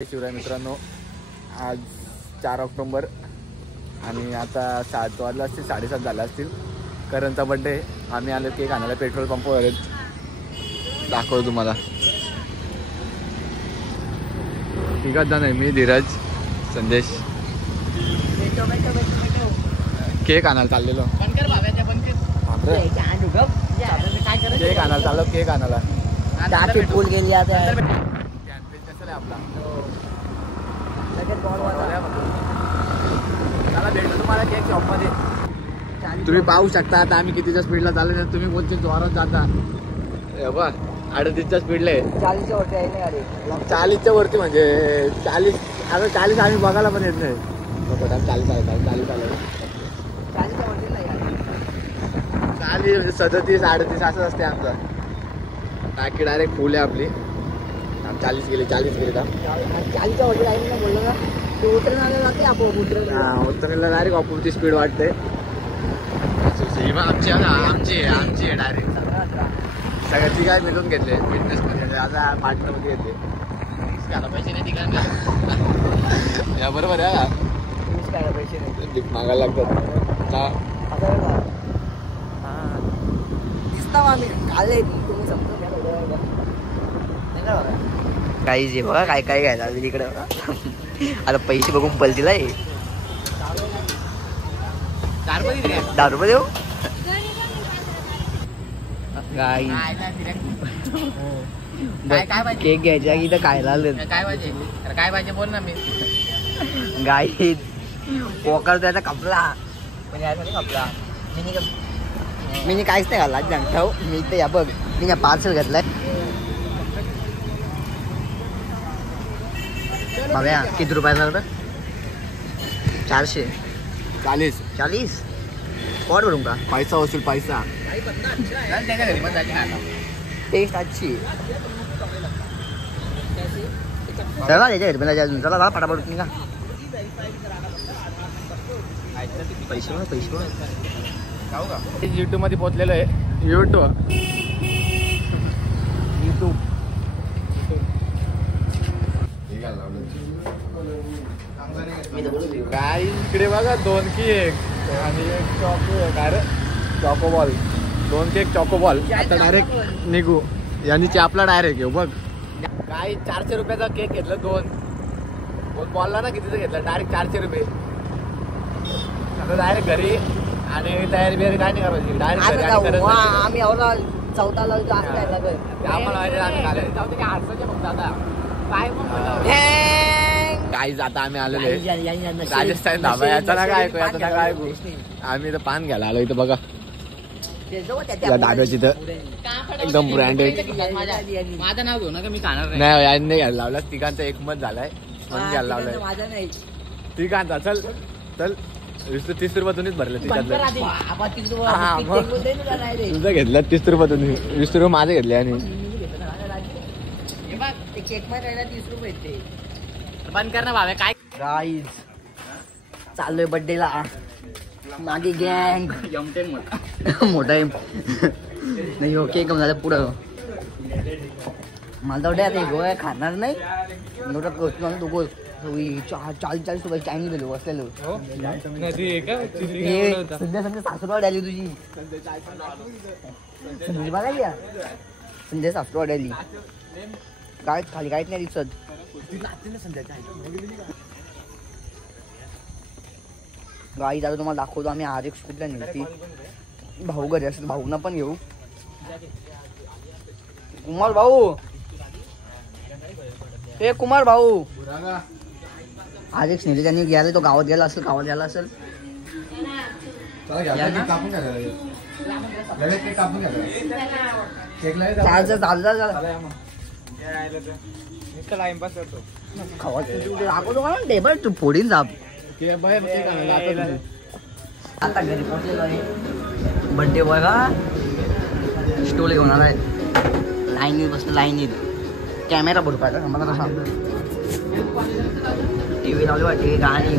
शिवराय मित्रांनो, आज 4 ऑक्टोबर आणि आता 7 वाजला असतील, 7:30 झाला असतील. करणचा बड्डे. आम्ही आलो केक आणायला पेट्रोल पंपवर. दाखवतो तुम्हाला. तिघात जण आहे, मी, धीरज, संदेश. केक आणायला चाललेलो. केक आणायला चाललो, केक आणायला. फुल गेली आता आपला भेटतो तुम्हाला केक शॉप मध्ये. तुम्ही पाहू शकता आता आम्ही कितीच्या स्पीडला चाललो. तुम्ही कोणत्या जोरात जाता. 38च्या स्पीडला आहे. 40च्या वरती आहे ना गाडी. 40च्या वरती म्हणजे 40. आता 40 आम्ही बघायला पण येत नाही. 40 आलं 40 आलं 40च्या वरती नाही. 40 37 38 असंच असते आमचं. टाकी डायरेक्ट फुल आहे आपली. 40 गेले का 40च्या वरती आहे ना. बोललो ना ते उतरण्याला जाते आपोआप. उतरायला डायरेक्ट ऑपोची स्पीड वाटते. आमची आहे डायरेक्ट. सगळ्याची काय मिळून घेतले फिटनेस मध्ये. आता पार्टनर मध्ये घेतले. पैसे नाही तिघांना. या बरोबर आहे का. पैसे नाही मागायला लागतात. दिसता आम्ही काल तुम्ही समजून घ्या. काही जे बघा काय काय घ्यायला इकडं. आता पैसे बघून पलतीला आहे. 10 रुपये देऊ केक घ्यायचा की तर काय लागलं. काय पाहिजे बोल ना. मी गाई पोकर त्याचा कपला कपला. मी काहीच नाही घाला ठेव. मी तर या बघ मी पार्सल घेतलाय. बघा किती रुपयाला होतं. 400 40 कोण भरून का. पैसा वसूल पैसा. टेस्ट अच्छी. चला त्याच्या घरी अजून. चला फटाफट निघा. पैसे YouTube मध्ये पोहोचलेलो आहे. YouTube काय इकडे बघा. 2 केक आणि एक काय रे चॉकोबॉल. 2 केक चॉकोबॉल. आता डायरेक्ट निघू. यांनी चापला डायरेक्ट येऊ बघ. काय 400 रुपयाचा केक घेतला. 2 बॉलला ना कितीचं घेतलं. डायरेक्ट 400 रुपये. आता डायरेक्ट घरी आणि तयारी बियारी काय नाही करायची. डायरेक्ट आम्ही एवढा 14ला काही आता आम्ही आलेलो आहे राजस्थान धाबा. याचा ना काय ऐकू, याचा ना काय ऐकू. आम्ही इथं पान घ्यायला आलो. इथं बघा या धाब्याची तर एकदम ब्रँडेड. माझं नाव घेऊ नका. मी खाणार नाही यांनी घ्यायला लावला. तिघांचा एकमत झालाय म्हणून घ्यायला लावलाय. माझं नाही तिघांचा. चल चल 30 रुपये तुम्हीच भरले तिच्यातलं. तुझं घेतलं 30 रुपये तुम्ही. 20 रुपये माझे घेतले. आणि केक मध्ये 30 रुपये बंद कर ना भावे. काय गाईज चाललोय बर्थडेला. मागे गँग मोठा आहे. नाही हो केक झालं पुढं. मला तर आता गोळ्या खाणार नाही. दोघं 40 रुपये चायनीज दिलो बसलेलो. सध्या सासूरवाडी आली तुझी. बघायली संध्या सासूरवाडी आली. काय खाली काहीच नाही दिसत. गाई आता तुम्हाला दाखवतो आम्ही. RX कुठल्या नेली. भाऊ घरी असेल. भाऊना पण घेऊ. कुमार भाऊ. हे कुमार भाऊ RX नेली त्यांनी. गेला तो गावात गेला असेल. टेबल तू फोडीन जाप. आता घरी पोहोचलेलो आहे. बर्थडे बॉय का स्टोल घेऊन आलाय. लाईनीत बसलं. लाईनीत कॅमेरा भरू पाहिजे मला कसा. TV लावली वाटते. गाणी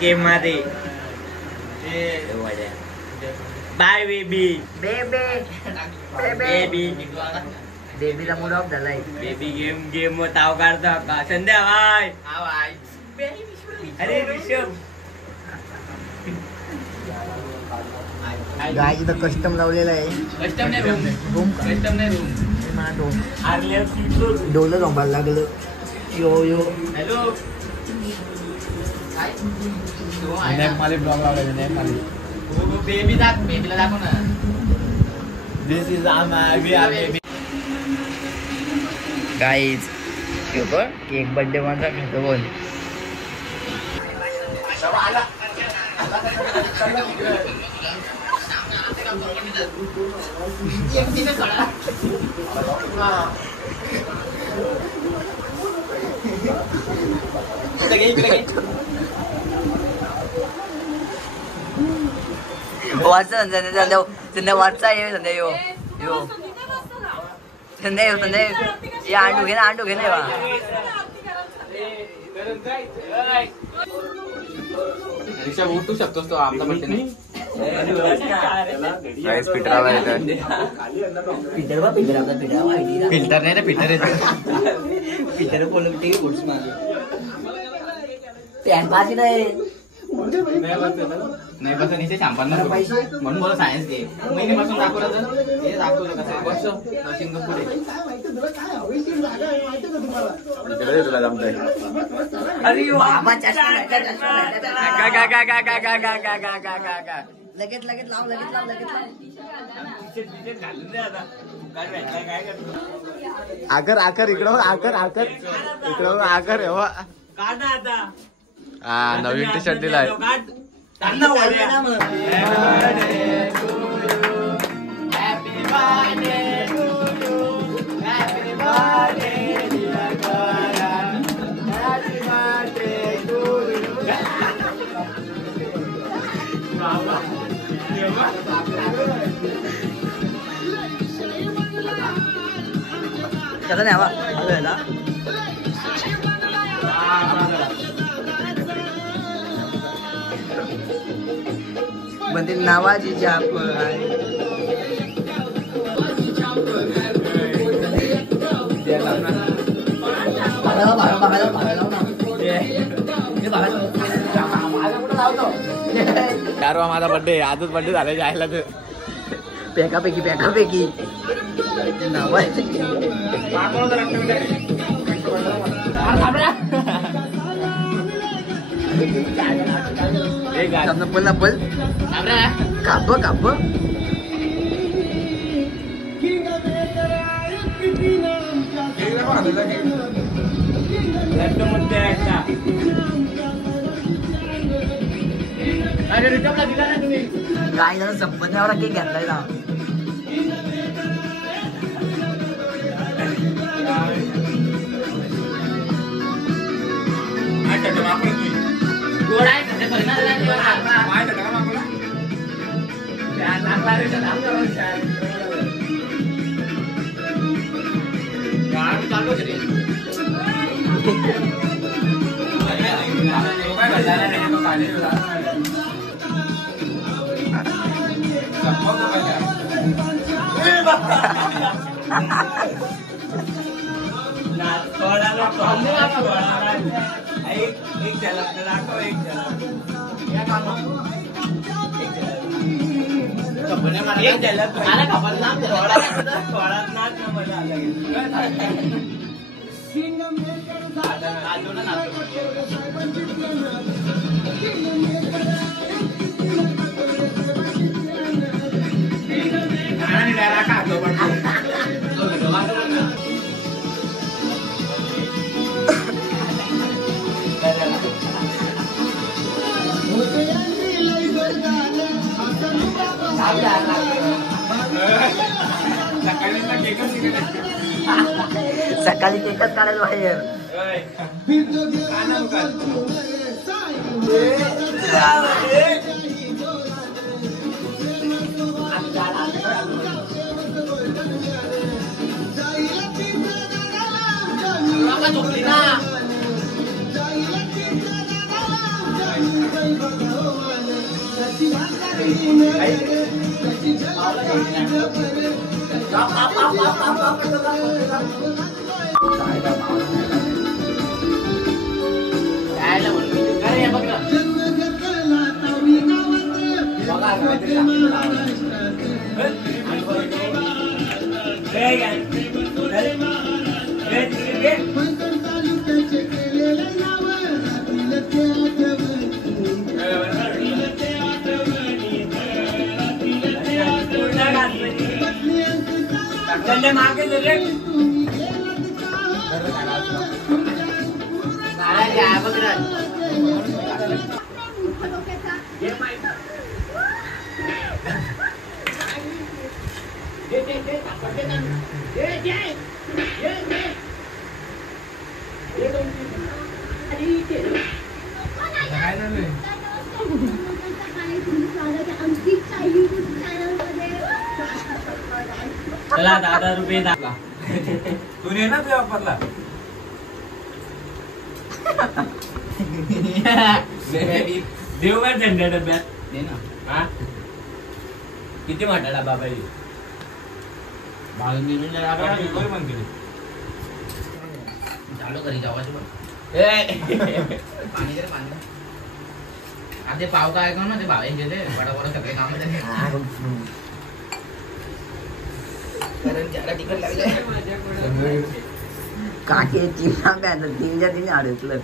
गेम मध्ये. Bye baby. बेबी बेबीचा मूड ऑफ झालाय. बेबी गेम ताव काढतो का संध्या बाय अरे ऋषभ गाय इथं कस्टम लावलेला आहे. कस्टम नाही रूम कस्टम नाही रूम डोलं झोंबायला लागलं. यो यो हॅलो मला ब्लॉग लावला बेबी बेबीला दाखव ना. This is baby. Guys cake birthday माझा घेतो बोल. संध्या वाटचा ये संध्या यो यो संध्या यो संध्या या अंडू घे ना उठू शकतोस तो आपला बर्थडे नाही. फिल्टर नाही ना फिल्टर पिटर बोलते कोर्स माझे पॅन पाजी नाही नाही बस निचे शॅम्पन म्हणून मला सायन्स घे. महिन्यापासून दाखवलं तर हे दाखवलं कसं बस सिंगापूर तुला जमतंय. अरे बाबा लगेच लाव आकर इकडं आकर हा नवीन टी शर्ट दिलाय. कसं नाही हवा म्हणजे नावाची जाप यार माझा बर्थडे आजच बर्थडे झाला जायला तर पेकापैकी पल काप काय झालं संपन्यावर केक घेतलाय ना. सकाळी केकच काढायला बाहेर चला 10 रुपये टाकला तू ने ना तुझ्या वापरला देव काय झंड्या डब्यात दे ना हा किती मोठा डबा पाहिजे चालू करी जावाची पाणी दे पाणी आधे पाव काय का ना ते भावे गेले बडा बडा सगळे काम काके चिमणा काय तीनच्या तीन अडकलं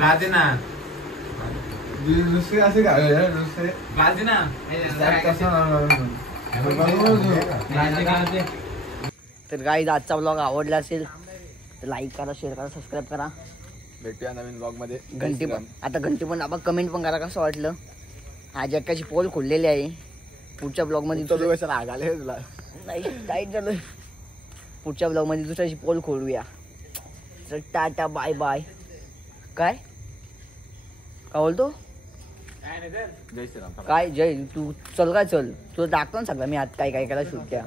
गाजे ना दुसरे असे काय गाजे ना तर गाईज आजचा ब्लॉग आवडला असेल तर लाईक करा शेअर करा सबस्क्राईब करा भेटूया नवीन ब्लॉग मध्ये घंटी पण आता घंटी पण आपण कमेंट पण करा कसं वाटलं आज एकाची पोल खोललेली आहे पुढच्या ब्लॉग मध्ये आगाले तुला नाही टाईट झालं पुढच्या ब्लॉग मध्ये दुसऱ्याची पोल खोलूया तर टाटा बाय बाय काय बोलतो जय श्रीराम काय जय तू चल काय चल तुला दाखव ना सगळं मी आज काय काय केला शूट त्या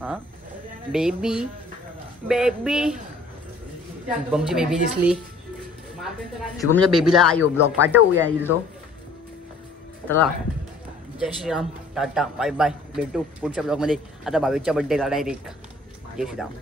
हा बेबी बेबी शुभमची बेबी दिसली शुभमच्या बेबीला आयो ब्लॉग पाठवूया येईल तो चला जय श्रीराम टाटा बाय बाय भेटू पुढच्या ब्लॉग मध्ये आता 22च्या बर्थडेला डायरेक्ट जय श्रीराम